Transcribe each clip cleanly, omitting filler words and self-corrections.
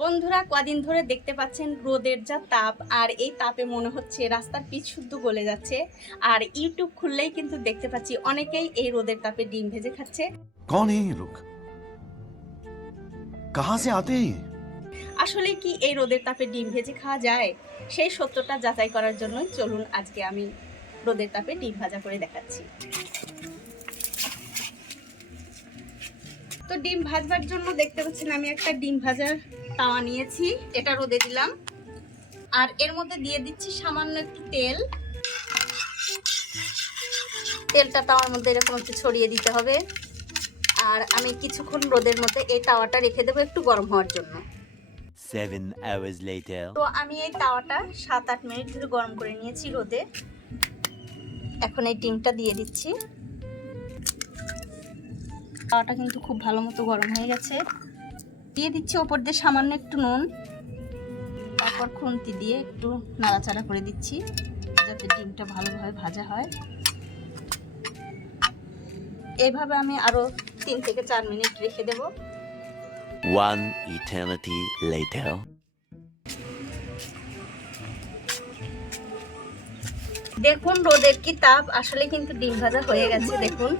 বন্ধুরা, কদিন ধরে দেখতে পাচ্ছেন রোদের যা তাপ, আর এই তাপে মনে হচ্ছে রাস্তার পিচ শুদ্ধ গলে যাচ্ছে। আর ইউটিউব খুললেই কিন্তু দেখতে পাচ্ছি অনেকেই এই রোদের তাপে ডিম ভেজে খাচ্ছে। कौन है ये लोग? कहां से आते हैं? আসলে কি এই রোদের তাপে ডিম ভেজে খাওয়া যায়? সেই সত্যটা যাচাই করার জন্য চলুন আজকে আমি রোদের তাপে ডিম ভাজা করে দেখাচ্ছি। তো ডিম ভাজবার জন্য দেখতে পাচ্ছেন আমি একটা ডিম ভাজার তাওয়া নিয়েছি, এটা রোদে দিলাম। আর এর মধ্যে দিয়ে দিচ্ছি সামান্য একটু তেল। তেলটা তাওয়ার মধ্যে এরকম একটু ছড়িয়ে দিতে হবে। আর আমি কিছুক্ষণ রোদের মধ্যে এই তাওয়াটা রেখে দেবো একটু গরম হওয়ার জন্য। 7 hours later. তো আমি এই তাওয়াটা 7-8 মিনিট ধরে গরম করে নিয়েছি রোদে। এখন এই ডিমটা দিয়ে দিচ্ছি। তাওয়াটা কিন্তু খুব ভালো মতো গরম হয়ে গেছে। দিয়ে দিচ্ছি ওপর দিয়ে সামান্য একটু নুন। তারপর খুন্তি দিয়ে একটু নাড়াচাড়া করে দিচ্ছি যাতে ডিমটা ভালোভাবে ভাজা হয়। এইভাবে আমি আরো 3 থেকে 4 মিনিট রেখে দেব। 1 eternity later. দেখুন রোদের কি তাপ, আসলে কিন্তু ডিম ভাজা হয়ে গেছে। দেখুন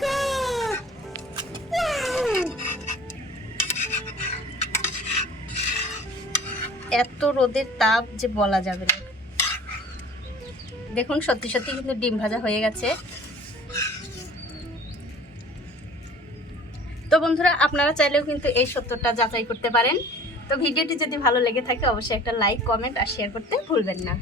এত রোদের তাপ যে বলা যাবে না। দেখুন সত্যি সত্যি কিন্তু ডিম ভাজা হয়ে গেছে। তো বন্ধুরা, আপনারা চাইলেও কিন্তু এই সত্যটা যাচাই করতে পারেন। তো ভিডিওটি যদি ভালো লেগে থাকে অবশ্যই একটা লাইক, কমেন্ট আর শেয়ার করতে ভুলবেন না।